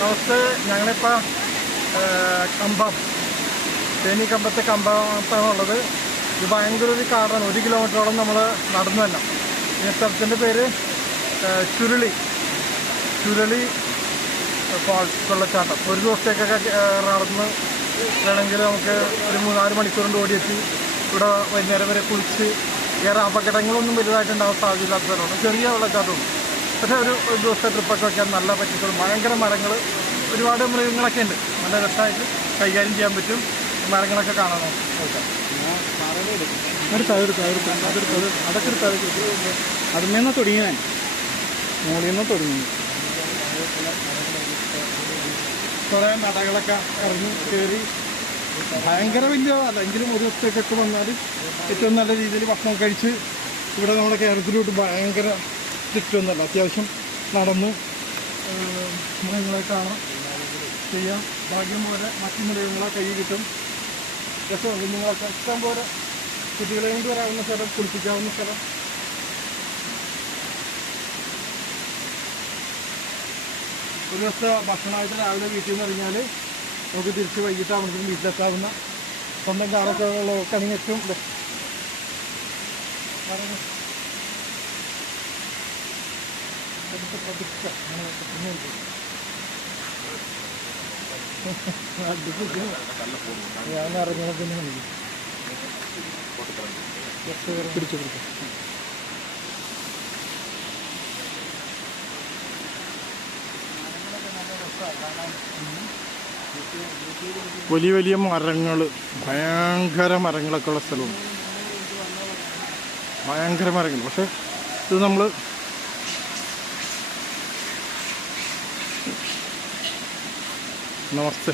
നമസ്തേ. ഞങ്ങളിപ്പോൾ കമ്പം തേനി കമ്പത്തെ കമ്പത്താണുള്ളത്. ഇത് ഭയങ്കര ഒരു കാടാണ്. 1 കിലോമീറ്ററോളം നമ്മൾ നടന്നു തന്നെ. ഈ സ്ഥലത്തിൻ്റെ പേര് ചുരുളി ഫാൾസ്, വെള്ളച്ചാട്ടം. ഒരു ദിവസത്തേക്കൊക്കെ നടന്ന് വേണമെങ്കിൽ നമുക്ക് ഒരു 3-4 മണിക്കൂർ കൊണ്ട് ഓടിയെത്തി ഇവിടെ വൈകുന്നേരം വരെ കുളിച്ച് വേറെ അപകടങ്ങളൊന്നും വലുതായിട്ടുണ്ടാകാൻ സാധ്യതയില്ലാത്ത സ്ഥലമാണ്. ചെറിയ വെള്ളച്ചാട്ടമുണ്ട്. പക്ഷേ ഒരു ദിവസത്തെ ട്രിപ്പൊക്കെ വയ്ക്കാൻ നല്ല പറ്റിയിട്ടുള്ളൂ. ഭയങ്കര മരങ്ങൾ, ഒരുപാട് മൃഗങ്ങളൊക്കെ ഉണ്ട്. നല്ല രസമായിട്ട് കൈകാര്യം ചെയ്യാൻ പറ്റും. മരങ്ങളൊക്കെ കാണാൻ നോക്കാം. അതിൽ നിന്ന് തുടങ്ങി, മുകളിൽ നിന്ന് തുടങ്ങി കുറേ നടകളൊക്കെ ഇറങ്ങി കയറി ഭയങ്കര വലിയ അല്ലെങ്കിലും ഒരു ദിവസത്തേക്കൊക്കെ വന്നാൽ ഏറ്റവും നല്ല രീതിയിൽ ഭക്ഷണം കഴിച്ച് ഇവിടെ നമ്മുടെ കേരളത്തിലോട്ട് ഭയങ്കര ചുറ്റൊന്നുമല്ല. അത്യാവശ്യം നടന്ന് മൃഗങ്ങളെ കാണാം, ചെയ്യാം. ഭാഗ്യം പോലെ മറ്റു മൃഗങ്ങളെ കൈ കിട്ടും. രസമാണ്. കുഞ്ഞുങ്ങളൊക്കെ ഇഷ്ടം പോലെ കുട്ടികളെ കൊണ്ട് വരാവുന്ന സ്ഥലം, കുളിപ്പിക്കാവുന്ന സ്ഥലം. ഒരു ദിവസത്തെ ഭക്ഷണമായിട്ട് രാവിലെ വീട്ടിൽ നിന്ന് ഇറങ്ങിയാൽ നമുക്ക് തിരിച്ച് വൈകിട്ടാകുമ്പോഴത്തേക്കും വീട്ടിലെത്താവുന്ന സ്വന്തം കാറൊക്കെ ഉള്ളവർക്കാണെങ്കിൽ ഏറ്റവും ഞാൻ ഇറങ്ങുന്നത് പിന്നെ പിടിച്ചു വലിയ വലിയ മരങ്ങൾ, ഭയങ്കര മരങ്ങളൊക്കെ ഉള്ള സ്ഥലമാണ്. ഭയങ്കര മരങ്ങൾ. പക്ഷെ ഇത് നമ്മൾ നമസ്തേ.